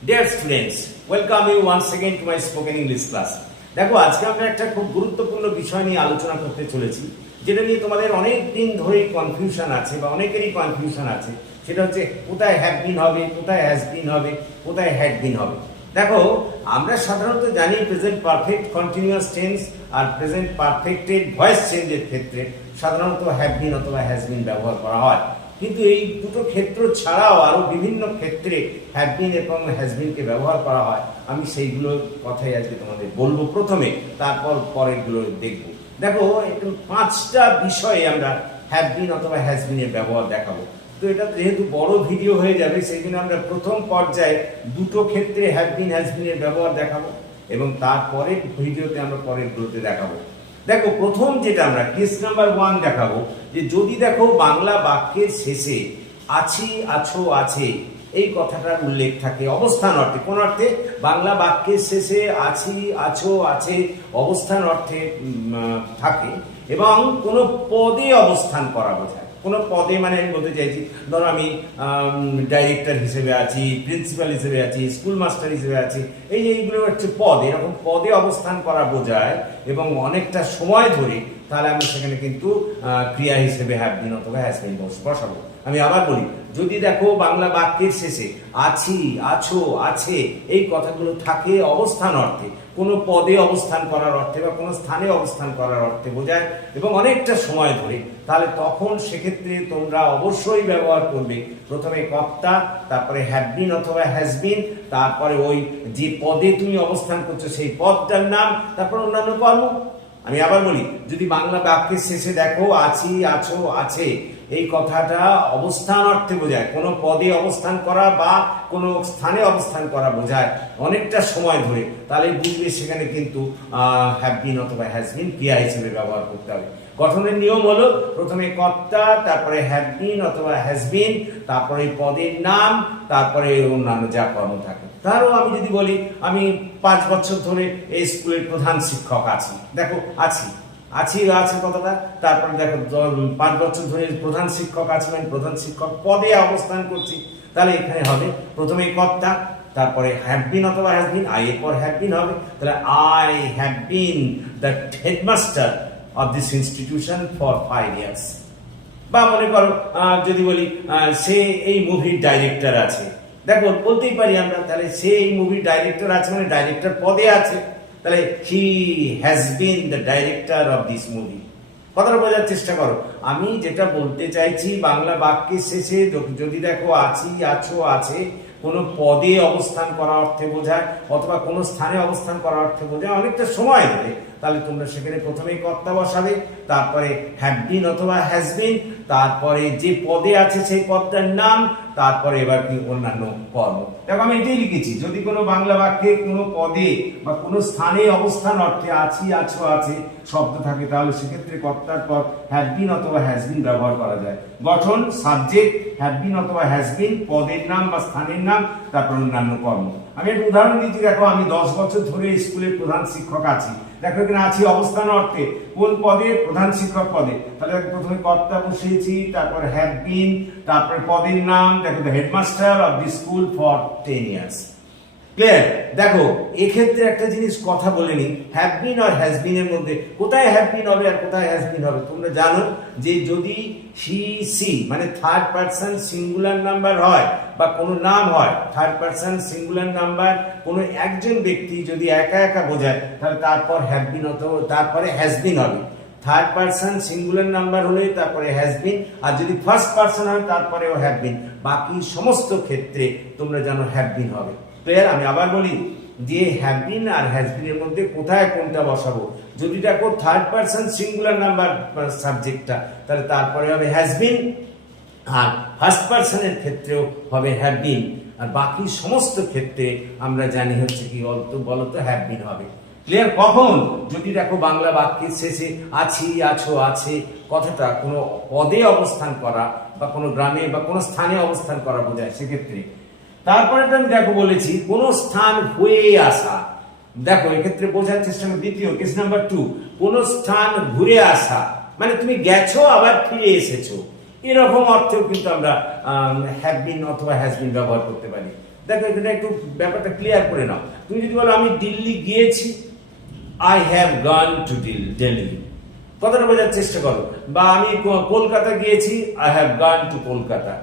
Dear students, welcome you once again to my spoken English class. দেখো আজকে আমরা একটা খুব গুরুত্বপূর্ণ বিষয় নিয়ে আলোচনা করতে চলেছি, যেটা নিয়ে তোমাদের অনেক দিন ধরেই কনফিউশন আছে বা অনেকেরই কনফিউশন আছে। সেটা হচ্ছে কোথায় হ্যাভ বিন হবে, কোথায় হ্যাজ বিন হবে, কোথায় হ্যাড বিন হবে। দেখো আমরা সাধারণত জানি প্রেজেন্ট পারফেক্ট কন্টিনিউয়াস টেন্স আর প্রেজেন্ট পারফেক্টেড ভয়েস চেঞ্জের ক্ষেত্রে সাধারণত হ্যাভ বিন অথবা হ্যাজ বিন ব্যবহার করা হয়। কিন্তু এই দুটো ক্ষেত্র ছাড়াও আরো বিভিন্ন ক্ষেত্রে হ্যাভ বিন এবং হ্যাজ বিনকে ব্যবহার করা হয়। আমি সেইগুলোর কথাই আজকে তোমাদের বলবো প্রথমে, তারপর পরেরগুলো দেখব। দেখো একটু 5টা বিষয়ে আমরা হ্যাভ বিন অথবা হ্যাজ বিনের ব্যবহার দেখাবো। তো এটা যেহেতু বড় ভিডিও হয়ে যাবে, সেই জন্য আমরা প্রথম পর্যায়ে দুটো ক্ষেত্রে হ্যাভ বিন হ্যাজ বিনের ব্যবহার দেখাবো এবং তারপরের ভিডিওতে আমরা পরেরগুলোতে দেখাবো। দেখো প্রথম যেটা আমরা কেস নাম্বার 1 দেখাবো, যে যদি দেখো বাংলা বাক্যের শেষে আছি, আছো, আছে এই কথাটার উল্লেখ থাকে অবস্থান অর্থে, কোন অর্থে? বাংলা বাক্যের শেষে আছি, আছো, আছে অবস্থান অর্থে থাকে এবং কোনো পদে অবস্থান করা বোঝায়। কোনো পদে মানে আমি বলতে চাইছি, ধরো আমি ডাইরেক্টর হিসেবে আছি, প্রিন্সিপাল হিসেবে আছি, স্কুল মাস্টার হিসেবে আছি, এইগুলো হচ্ছে পদ। এরকম পদে অবস্থান করা বোঝায় এবং অনেকটা সময় ধরে, তাহলে আমি সেখানে কিন্তু ক্রিয়া হিসেবে হ্যাভ বিন অথবা হ্যাজ বিন বসাবো। আমি আবার বলি, যদি দেখো বাংলা বাক্যের শেষে আছি, আছো, আছে এই কথাগুলো থাকে অবস্থান অর্থে, কোনো পদে অবস্থান করার অর্থে বা কোনো স্থানে অবস্থান করার অর্থে বোঝায় এবং অনেকটা সময় ধরে, তাহলে তখন সেক্ষেত্রে তোমরা অবশ্যই ব্যবহার করবে প্রথমে কর্তা, তারপরে হ্যাভ বিন অথবা হ্যাজ বিন, তারপরে ওই যে পদে তুমি অবস্থান করছো সেই পদটার নাম, তারপর অন্যান্য কর্ম। আমি আবার বলি, যদি বাংলা বাক্যের শেষে দেখো আছি, আছো, আছে এই কথাটা অবস্থান অর্থে বোঝায়, কোনো পদে অবস্থান করা বা কোনো স্থানে অবস্থান করা বোঝায় অনেকটা সময় ধরে, তাহলে বুঝবে সেখানে কিন্তু হ্যাভ বিন অথবা হ্যাজ বিন ক্রিয়া হিসেবে ব্যবহার করতে হবে। গঠনের নিয়ম হলো প্রথমে কর্তা, তারপরে হ্যাভ বিন অথবা হ্যাজ বিন, তারপরে পদের নাম, তারপরে অন্যান্য যা কর্ম থাকে। তারও আমি যদি বলি আমি 5 বছর ধরে এই স্কুলের প্রধান শিক্ষক আছি, দেখো আছি, আছি আছে কথাটা, তারপরে দেখো 5 বছর ধরে প্রধান শিক্ষক আছি, মানে প্রধান শিক্ষক পদে অবস্থান করছি, তাহলে এখানে হবে প্রথমে কর্তা, তারপরে হ্যাভ বিন অথবা হ্যাজ বিন, আই এর পর হ্যাভ বিন হবে, তাহলে I have been the headmaster of this institution for 5 years। বা মনে করো যদি বলি সে এই মুভির ডাইরেক্টর আছে, দেখো বলতেই পারি আমরা, তাহলে সে এই মুভির ডাইরেক্টর আছে মানে ডাইরেক্টর পদে আছে, তাহলে he has been the director of this movie. কথাটা বোঝার চেষ্টা করো। আমি যেটা বলতে চাইছি, বাংলা বাক্যের শেষে যদি দেখো আছি, আছো, আছে কোনো পদে অবস্থান করা অর্থে বোঝায় অথবা কোনো স্থানে অবস্থান করা অর্থে বোঝায় অনেকটা সময় ধরে, তাহলে তোমরা সেখানে প্রথমেই কর্তা বসাবে, তারপরে হ্যাভ বিন অথবা হ্যাজ বিন, তারপরে যে পদে আছে সেই পদটার নাম, তারপরে এবার কি অন্যান্য কর্ম। দেখো আমি এটাই লিখেছি, যদি কোনো বাংলা বাক্যে কোনো পদে বা কোনো স্থানে অবস্থান অর্থে আছি, আছো, আছে শব্দ থাকে, তাহলে সেক্ষেত্রে কর্তার পর হ্যাভ বিন অথবা হ্যাজ বিন ব্যবহার করা যায়। গঠন সাবজেক্ট হ্যাভ বিন অথবা হ্যাজ বিন, পদের নাম বা স্থানের নাম, তারপর অন্যান্য কর্ম। আমি একটা উদাহরণ দিচ্ছি, দেখো আমি 10 বছর ধরে স্কুলের প্রধান শিক্ষক আছি, দেখো এখানে আছি অবস্থান অর্থে, কোন পদে? প্রধান শিক্ষক পদে, তাহলে প্রথমে কর্তা বসিয়েছি, তারপর হ্যাভ বিন, তারপরে পদের নাম, দেখো the headmaster of the school for 10 years। Clear? দেখো এক্ষেত্রে একটা জিনিস কথা বলে নি, have been R has been এর মধ্যে কোথায় হ্যাভ বিন হবে আর কোথায় হ্যাজ বিন হবে। তোমরা জানো যে যদি হি সি মানে থার্ড পারসন সিঙ্গুলার নাম্বার হয় বা কোনো নাম হয়, থার্ড পারসন সিঙ্গুলার নাম্বার কোনো একজন ব্যক্তি যদি একা একা বোঝায়, তাহলে তারপর হ্যাভ বিন অথবা তারপরে হ্যাজ বিন হবে। থার্ড পারসন সিঙ্গুলার নাম্বার হলে তারপরে হ্যাজ বিন, আর যদি ফার্স্ট পারসন হয় তারপরেও হ্যাভ বিন। বাকি সমস্ত ক্ষেত্রে তোমরা জানো হ্যাভ বিন হবে। ক্লিয়ার? আমি আবার বলি যে have been R has been এর মধ্যে কোথায় কোনটা বসাবো। যদি দেখো থার্ড পারসন সিঙ্গুলার নাম্বার সাবজেক্টটা, তাহলে তারপরে হবে হ্যাজ বিন, আর ফার্স্ট পারসনের ক্ষেত্রেও হবে হ্যাভ বিন, আর বাকি সমস্ত ক্ষেত্রে আমরা জানি হচ্ছে কি বলতো হ্যাভ বিন হবে। ক্লিয়ার? কখন? যদি দেখো বাংলা বাক্যের শেষে আছি, আছো, আছে কথাটা কোনো পদে অবস্থান করা বা কোনো গ্রামে বা কোনো স্থানে অবস্থান করা বোঝায়, সেক্ষেত্রে। তারপরে আমি দেখো বলেছি কোন স্থান হয়ে আসা, দেখো এক্ষেত্রে বোঝার চেষ্টা করি। দ্বিতীয় কেস নাম্বার 2, কোন স্থান ঘুরে আসা মানে তুমি গেছো আবার ফিরে এসেছো, এরকম অর্থেও কিন্তু আমরা হ্যাভ বিন অথবা হ্যাজ বিন ব্যবহার করতে পারি। দেখো এখানে একটু ব্যাপারটা ক্লিয়ার করে নাও। তুমি যদি বলো আমি দিল্লি গিয়েছি, I have gone to Delhi, কথাটা বোঝার চেষ্টা করো। বা আমি কলকাতা গিয়েছি, I have gone to Kolkata,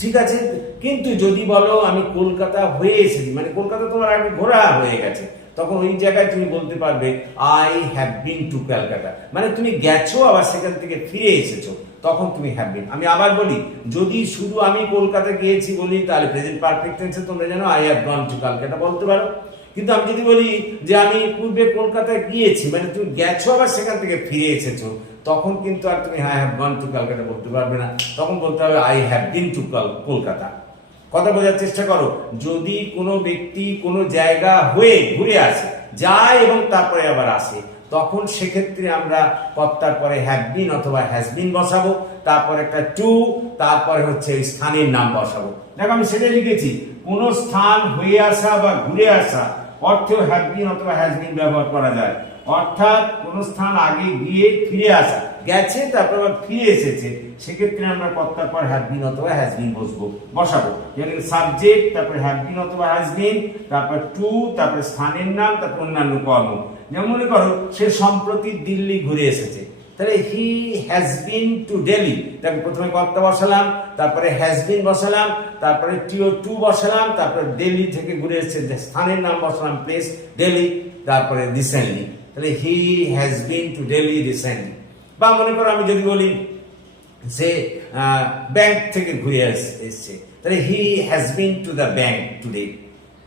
ঠিক আছে। কিন্তু যদি বলো আমি কলকাতা হয়ে এসেছি, মানে কলকাতা তোমার আগে ঘোরা হয়ে গেছে, তখন ওই জায়গায় তুমি বলতে পারবে I have been to Kolkata, মানে তুমি গেছো আবার সেখান থেকে ফিরে এসেছো, তখন তুমি হ্যাভ বিন। আমি আবার বলি, যদি শুধু আমি কলকাতা গিয়েছি বলি, তাহলে প্রেজেন্ট পারফেক্ট টেন্সে তোমরা জানো I have gone to Kolkata বলতে পারো। কিন্তু আমি যদি বলি যে আমি পূর্বে কলকাতা গিয়েছি, মানে তুমি গেছো আবার সেখান থেকে ফিরে এসেছো, তখন কিন্তু আর তুমি I have gone to Kolkata বলতে পারবে না, তখন বলতে হবে I have been to Kolkata. কথা বোঝার চেষ্টা করো। যদি কোনো ব্যক্তি কোনো জায়গা হয়ে ঘুরে আসে, যায় এবং তারপরে আবার আসে, তখন সেক্ষেত্রে আমরা কর্তার পরে হ্যাভ বিন অথবা হ্যাজ বিন বসাবো, তারপর একটা টু, তারপরে হচ্ছে ওই স্থানের নাম বসাবো। দেখো আমি সেটাই লিখেছি, কোনো স্থান হয়ে আসা বা ঘুরে আসা অর্থেও হ্যাভ বিন অথবা হ্যাজ বিন ব্যবহার করা যায়। অর্থাৎ কোন স্থান আগে গিয়ে ফিরে আসা, গেছে তারপর আবার ফিরে এসেছে, সেক্ষেত্রে আমরা কর্তার পর হ্যাভ বিন অথবা হ্যাজ বিন বসাবো। যেমন সাবজেক্ট, তারপর হ্যাভ বিন অথবা হ্যাজ বিন, তারপর টু, তারপর স্থানের নাম, তারপর অন্যান্য কর্ম। যেমন মনে করো সে সম্প্রতি দিল্লি ঘুরে এসেছে, তাহলে he has been to Delhi, তারপর প্রথমে কর্তা বসালাম, তারপরে হ্যাজ বিন বসালাম, তারপরে টু বসালাম, তারপরে দিল্লি থেকে ঘুরে এসেছে, স্থানের নাম বসালাম প্লেস দিল্লি, তারপরে রিসেন্টলি, তাহলে he has been to Delhi recently. বা মনে করো আমি যদি বলি সে ব্যাংক থেকে ঘুরে এসছে, তাহলে he has been to the bank today.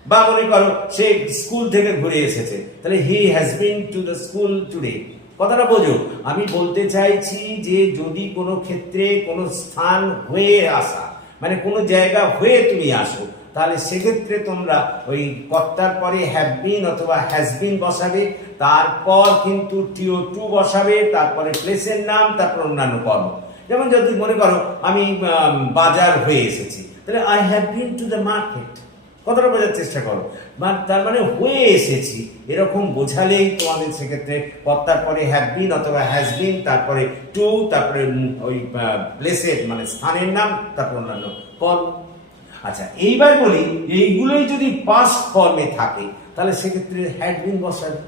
বা মনে করো সে স্কুল থেকে ঘুরে এসেছে, তাহলে he has been to the school today. কথাটা বোঝো, আমি বলতে চাইছি যে যদি কোনো ক্ষেত্রে কোনো স্থান হয়ে আসা, মানে কোনো জায়গা হয়ে তুমি আসো, তাহলে সেক্ষেত্রে তোমরা ওই কর্তার পরে হ্যাভ বিন অথবা হ্যাজ বিন বসাবে, তারপর কিন্তু টু বসাবে, তারপরে প্লেসের নাম, তারপর অন্যান্য কর্ম। যেমন যদি মনে করো আমি বাজার হয়ে এসেছি, তাহলে I have been to the market. কথাটা বোঝার চেষ্টা করো, তার মানে হয়ে এসেছি, এরকম বোঝালেই তোমাদের সেক্ষেত্রে কর্তার পরে হ্যাভ বিন অথবা হ্যাজ বিন, তারপরে টু, তারপরে ওই প্লেসের মানে স্থানের নাম, তারপর অন্যান্য কর্ম। আচ্ছা এইবার বলি, এইগুলোই যদি পাস্ট ফর্মে থাকে তাহলে সেক্ষেত্রে হ্যাড বিন বসাবে।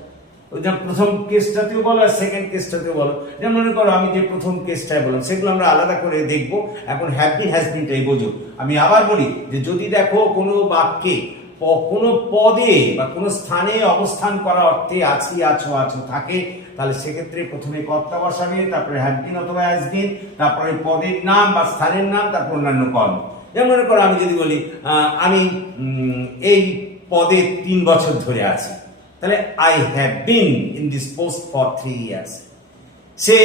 ওই যেমন প্রথম কেসটাতেও বলো আর সেকেন্ড কেসটাতেও বলো। যেমন মনে করো আমি যে প্রথম কেসটায় বললাম, সেগুলো আমরা আলাদা করে দেখবো, এখন হ্যাভ বিন হ্যাজ বিনটাই বোঝো। আমি আবার বলি যে যদি দেখো কোনো বাক্যে কোনো পদে বা কোনো স্থানে অবস্থান করা অর্থে আছি, আছো, আছো থাকে, তাহলে সেক্ষেত্রে প্রথমে কর্তা বসাবে, তারপরে হ্যাভ বিন অথবা হ্যাজ বিন, তারপরে পদের নাম বা স্থানের নাম, তারপর অন্যান্য কর্ম। যেমন মনে করো আমি যদি বলি আমি এই পদে 3 বছর ধরে আছি, তাহলে I have been in this post for 3 years। সে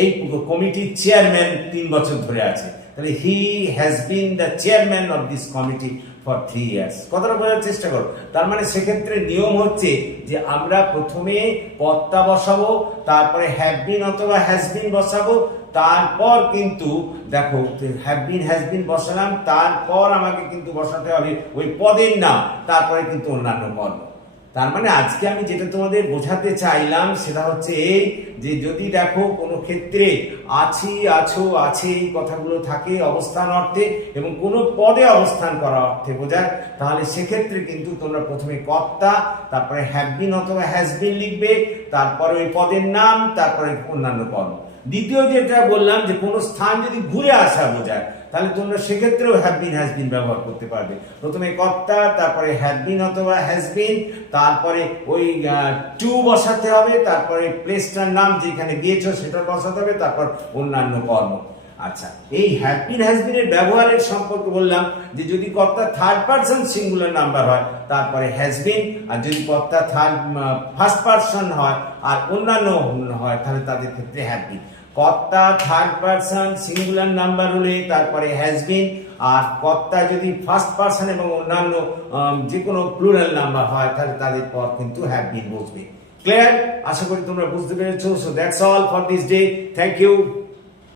এই কমিটির চেয়ারম্যান 3 বছর ধরে আছে, তাহলে he has been the chairman of this committee for 3 years। কথাটা বোঝার চেষ্টা করো। তার মানে সেক্ষেত্রে নিয়ম হচ্ছে যে আমরা প্রথমে কর্তা বসাবো, তারপরে হ্যাভ বিন অথবা হ্যাজ বিন বসাবো, তারপর কিন্তু দেখো হ্যাভ বিন হ্যাজ বিন বসালাম, তারপর আমাকে কিন্তু বসাতে হবে ওই পদের নাম, তারপরে কিন্তু অন্যান্য কর্ম। তার মানে আজকে আমি যেটা তোমাদের বোঝাতে চাইলাম সেটা হচ্ছে এই যে যদি দেখো কোনো ক্ষেত্রে আছি, আছো, আছে এই কথাগুলো থাকে অবস্থান অর্থে এবং কোনো পদে অবস্থান করা অর্থে বোঝায়, তাহলে সেক্ষেত্রে কিন্তু তোমরা প্রথমে কর্তা, তারপরে হ্যাভ বিন অথবা হ্যাজ বিন লিখবে, তারপরে ওই পদের নাম, তারপরে অন্যান্য কর্ম। দ্বিতীয় যেটা বললাম যে কোনো স্থান যদি ঘুরে আসা বোঝায়, তাহলে তোমরা সেক্ষেত্রেও হ্যাভ বিন হ্যাজ বিন ব্যবহার করতে পারবে। প্রথমে কর্তা, তারপরে হ্যাভ বিন অথবা হ্যাজ বিন, তারপরে ওই টু বসাতে হবে, তারপরে প্লেসটার নাম যেখানে গিয়েছো সেটা বসাতে হবে, তারপর অন্যান্য কর্ম। আচ্ছা এই হ্যাভ বিন হ্যাজ বিনের ব্যবহারের সম্পর্কে বললাম যে যদি কর্তা থার্ড পারসন সিঙ্গুলার নাম্বার হয় তারপরে হ্যাজ বিন, আর যদি কর্তা ফার্স্ট পারসন হয় আর অন্যান্য হয় তাহলে তাদের ক্ষেত্রে হ্যাভ বিন। কর্তা থার্ড পারসন সিঙ্গুলার নাম্বার হলে তারপরে হ্যাজ বিন, আর কর্তা যদি ফার্স্ট পারসন এবং অন্যান্য যে কোনো প্লুরাল নাম্বার হয় তাহলে তাদের পর কিন্তু হ্যাভ বিন বসবে। ক্লিয়ার? আশা করি তোমরা বুঝতে পেরেছো। So that's all for this day. Thank you.